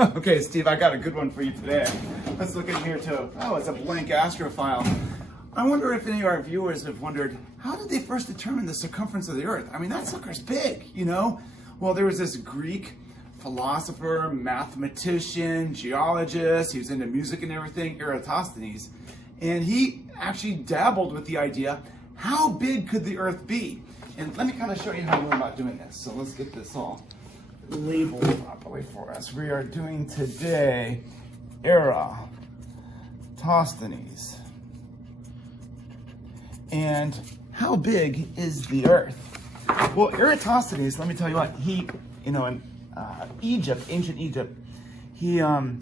Okay, Steve, I got a good one for you today. Let's look in here too. Oh, it's a blank astrophile. I wonder if any of our viewers have wondered, how did they first determine the circumference of the Earth? I mean, that sucker's big, you know? Well, there was this Greek philosopher, mathematician, geologist, he was into music and everything, Eratosthenes, and he actually dabbled with the idea, how big could the Earth be? And let me kind of show you how we're about doing this. So let's get this all labeled properly for us. We are doing today Eratosthenes. And how big is the Earth? Well, Eratosthenes, let me tell you what, he, in Egypt, ancient Egypt, he heard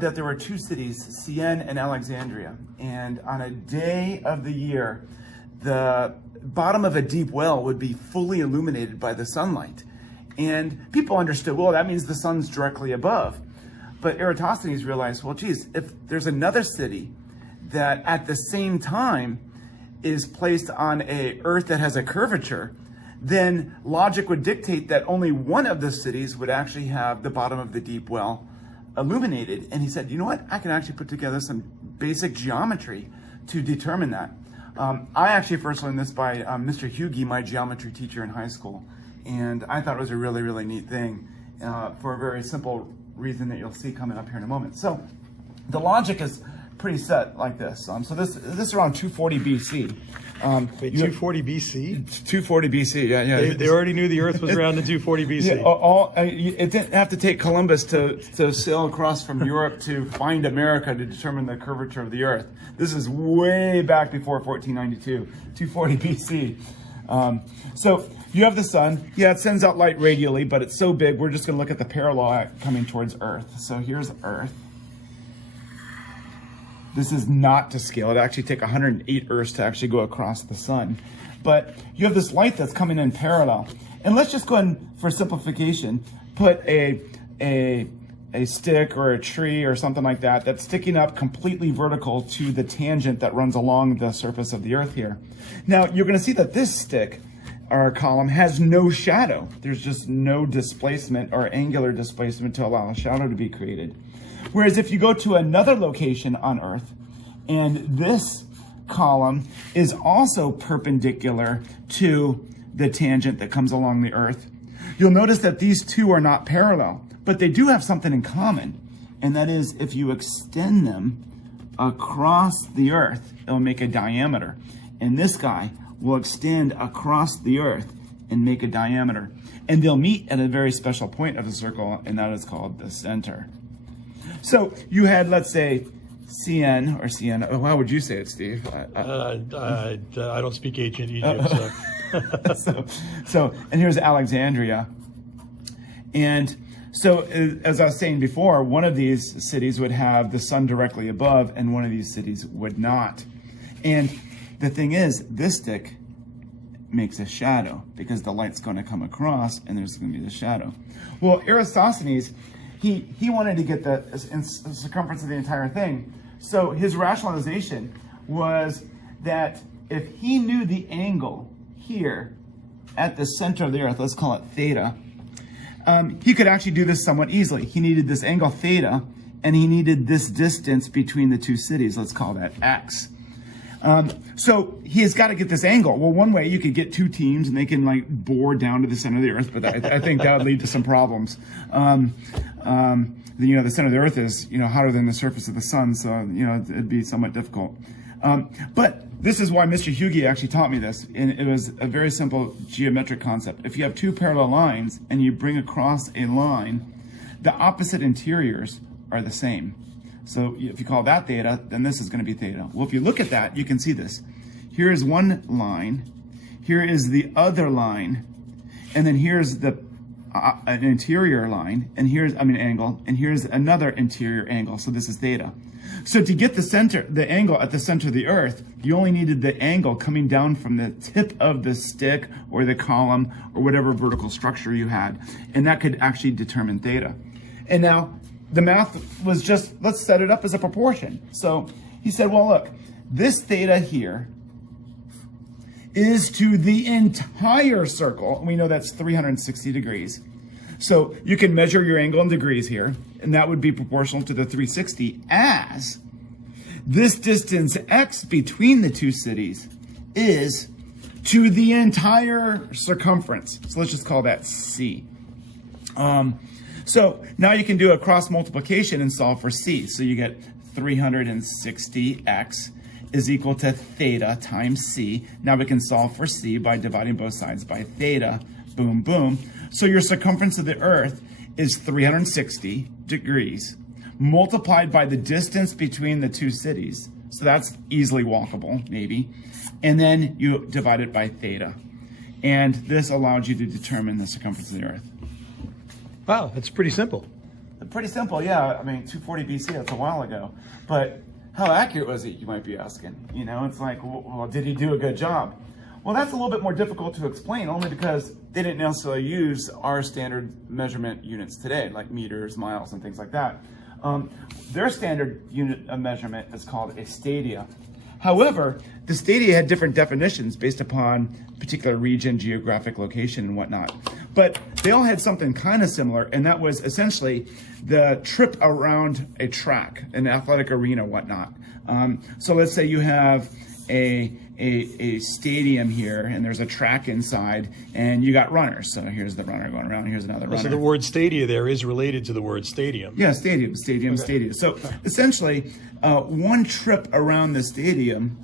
that there were two cities, Syene and Alexandria. And on a day of the year, the bottom of a deep well would be fully illuminated by the sunlight. And people understood, well, that means the sun's directly above. But Eratosthenes realized, well, geez, if there's another city that at the same time is placed on a Earth that has a curvature, then logic would dictate that only one of the cities would actually have the bottom of the deep well illuminated. And he said, you know what? I can actually put together some basic geometry to determine that. I actually first learned this by Mr. Hughie, my geometry teacher in high school. And I thought it was a really, really neat thing for a very simple reason that you'll see coming up here in a moment. So the logic is pretty set like this. So this is around 240 BC. Wait, 240 BC? 240 BC, yeah. They already knew the Earth was around in 240 BC. Yeah, it didn't have to take Columbus to sail across from Europe to find America to determine the curvature of the Earth. This is way back before 1492, 240 BC. So you have the sun. Yeah, it sends out light radially, but it's so big, we're just going to look at the parallel coming towards Earth. So here's Earth. This is not to scale. It actually take 108 Earths to actually go across the sun. But you have this light that's coming in parallel. And let's just go ahead and, for simplification, put a stick or a tree or something like that that's sticking up completely vertical to the tangent that runs along the surface of the Earth here. Now, you're going to see that this stick or column has no shadow. There's just no displacement or angular displacement to allow a shadow to be created. Whereas if you go to another location on Earth, and this column is also perpendicular to the tangent that comes along the Earth, you'll notice that these two are not parallel, but they do have something in common. And that is, if you extend them across the Earth, it'll make a diameter. And this guy will extend across the Earth and make a diameter. And they'll meet at a very special point of the circle, and that is called the center. So you had, let's say, Syene or Siena. Oh, how would you say it, Steve? I don't speak ancient Egypt, so. And here's Alexandria. And so, as I was saying before, one of these cities would have the sun directly above, and one of these cities would not. And the thing is, this stick makes a shadow because the light's going to come across, and there's going to be the shadow. Well, Eratosthenes, he wanted to get the circumference of the entire thing. So his rationalization was that if he knew the angle here at the center of the Earth, let's call it theta, he could actually do this somewhat easily. He needed this angle theta, and he needed this distance between the two cities. Let's call that x. So he has got to get this angle. Well, one way you could get two teams and they can like bore down to the center of the Earth, but I think that would lead to some problems. The center of the Earth is, hotter than the surface of the sun, so, it'd be somewhat difficult. But this is why Mr. Hughie actually taught me this, and it was a very simple geometric concept. If you have two parallel lines and you bring across a line, the opposite interiors are the same. So if you call that theta, then this is going to be theta. Well, if you look at that, you can see this. Here is one line, here is the other line, and then here's the an interior line, and here's, angle, and here's another interior angle. So this is theta. So to get the angle at the center of the Earth, you only needed the angle coming down from the tip of the stick or the column or whatever vertical structure you had. And that could actually determine theta. And now the math was just, let's set it up as a proportion. So he said, well, look, this theta here is to the entire circle. We know that's 360 degrees. So you can measure your angle in degrees here, and that would be proportional to the 360 as this distance x between the two cities is to the entire circumference. So let's just call that c. So now you can do a cross multiplication and solve for c. So you get 360x is equal to theta times c. Now we can solve for c by dividing both sides by theta. Boom, boom. So your circumference of the Earth is 360 degrees multiplied by the distance between the two cities. So that's easily walkable, maybe. And then you divide it by theta. And this allowed you to determine the circumference of the Earth. Wow, that's pretty simple. Pretty simple, yeah. I mean, 240 BC, that's a while ago. But how accurate was it, you might be asking? You know, it's like, well, did he do a good job? Well, that's a little bit more difficult to explain, only because they didn't necessarily use our standard measurement units today, like meters, miles, and things like that. Their standard unit of measurement is called a stadia. However, the stadia had different definitions based upon particular region, geographic location, and whatnot. But they all had something kind of similar, and that was essentially the trip around a track, an athletic arena, whatnot. So let's say you have a stadium here, and there's a track inside, and you got runners. So here's the runner going around, here's another runner. So the word stadia there is related to the word stadium. Yeah, stadium. So essentially, one trip around the stadium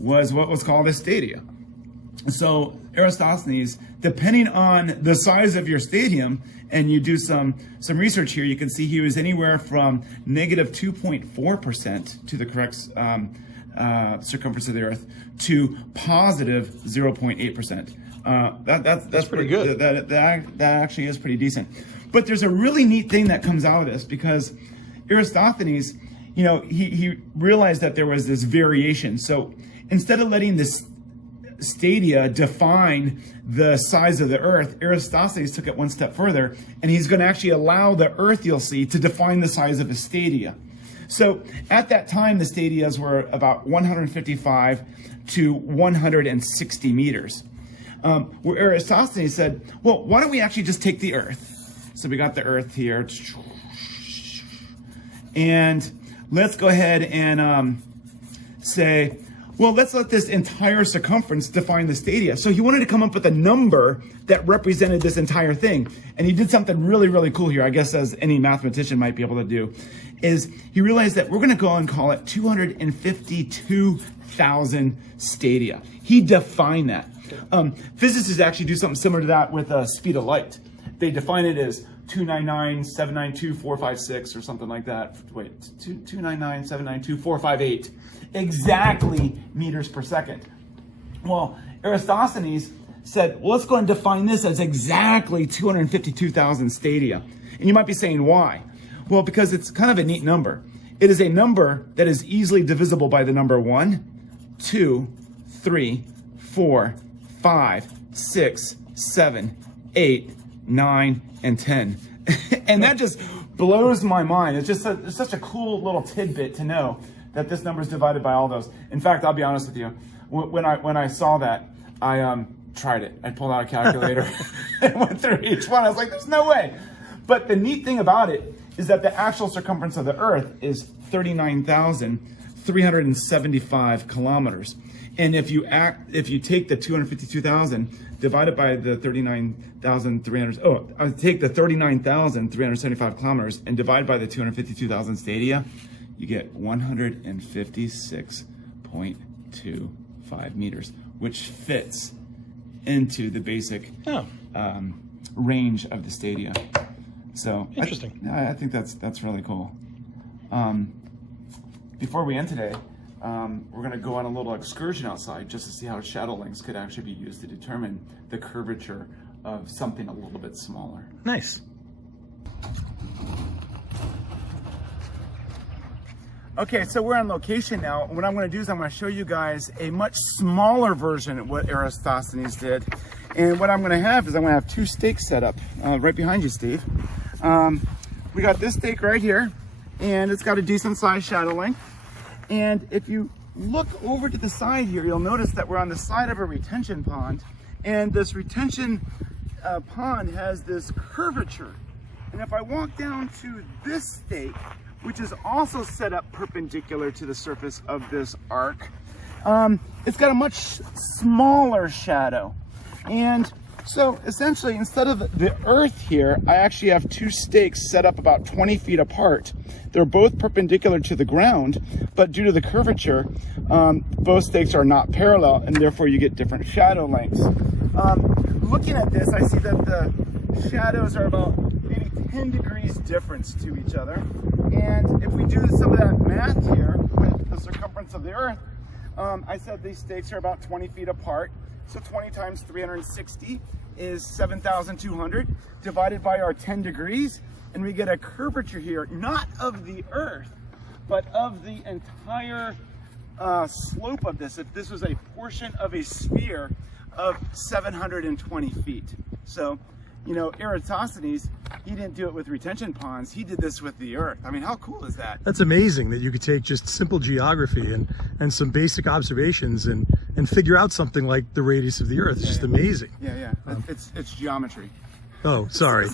was what was called a stadia. So Eratosthenes, depending on the size of your stadium, and you do some research here, you can see he was anywhere from negative 2.4% to the correct circumference of the Earth to positive 0.8%. That's pretty good. That actually is pretty decent. But there's a really neat thing that comes out of this, because Eratosthenes, you know, he realized that there was this variation. So instead of letting this stadia define the size of the Earth, Eratosthenes took it one step further, and he's going to actually allow the Earth, you'll see, to define the size of a stadia. So at that time, the stadias were about 155 to 160 meters. Where Eratosthenes said, well, why don't we actually just take the Earth? So we got the Earth here. And let's go ahead and say, well, let's let this entire circumference define the stadia. So he wanted to come up with a number that represented this entire thing. And he did something really, really cool here, I guess, as any mathematician might be able to do, is he realized that we're going to go and call it 252,000 stadia. He defined that. Physicists actually do something similar to that with speed of light. They define it as 299,792,456 or something like that. Wait, 299,792,458. Exactly meters per second. Well, Eratosthenes said, well, let's go and define this as exactly 252,000 stadia. And you might be saying, why? Well, because it's kind of a neat number. It is a number that is easily divisible by the number 1, 2, 3, 4, 5, 6, 7, 8, 9, and 10. And that just blows my mind. It's just it's such a cool little tidbit to know that this number is divided by all those. In fact, I'll be honest with you. When I saw that, I tried it. I pulled out a calculator and went through each one. I was like, there's no way. But the neat thing about it is that the actual circumference of the Earth is 39,375 kilometers. And if you take the 252,000 divided by the 39,375 kilometers and divide by the 252,000 stadia, you get 156.25 meters, which fits into the basic range of the stadia. So interesting. I think that's really cool. Before we end today, we're going to go on a little excursion outside just to see how shadow lengths could actually be used to determine the curvature of something a little bit smaller. Nice. Okay, so we're on location now. What I'm going to do is I'm going to show you guys a much smaller version of what Eratosthenes did. And what I'm going to have is I'm going to have two stakes set up right behind you, Steve. We got this stake right here, and it's got a decent sized shadow length. And if you look over to the side here, you'll notice that we're on the side of a retention pond, and this retention pond has this curvature. And if I walk down to this stake, which is also set up perpendicular to the surface of this arc, it's got a much smaller shadow. And so essentially, instead of the earth here, I actually have two stakes set up about 20 feet apart. They're both perpendicular to the ground, but due to the curvature, both stakes are not parallel, and therefore you get different shadow lengths. Looking at this, I see that the shadows are about maybe 10 degrees difference to each other. And if we do some of that math here with the circumference of the earth, I said these stakes are about 20 feet apart. So 20 times 360 is 7,200 divided by our 10 degrees. And we get a curvature here, not of the earth, but of the entire slope of this. If this was a portion of a sphere of 720 feet. So, you know, Eratosthenes, he didn't do it with retention ponds. He did this with the earth. I mean, how cool is that? That's amazing that you could take just simple geography and some basic observations and figure out something like the radius of the earth. It's just amazing. Yeah. It's geometry. Oh, sorry.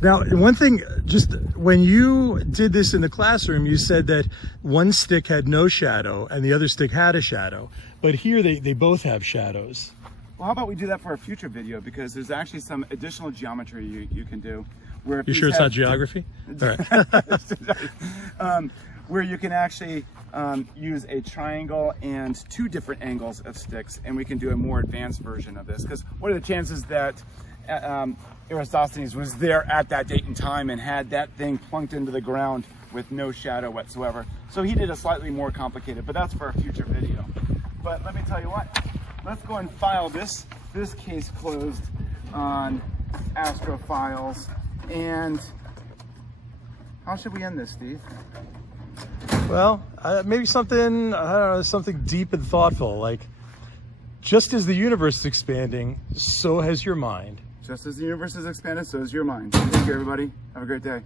Now, one thing, just when you did this in the classroom, you said that one stick had no shadow and the other stick had a shadow. But here they both have shadows. Well, how about we do that for a future video, because there's actually some additional geometry you can do. Where You sure it's not geography? All right. Where you can actually use a triangle and two different angles of sticks, and we can do a more advanced version of this. Because what are the chances that Eratosthenes was there at that date and time and had that thing plunked into the ground with no shadow whatsoever? So he did a slightly more complicated, but that's for a future video. But let me tell you what, let's go and file this case closed on Astrophiles. And how should we end this, Steve? Well, maybe something, I don't know, something deep and thoughtful, like just as the universe is expanding, so has your mind. Just as the universe is expanded, so is your mind. Thank you, everybody. Have a great day.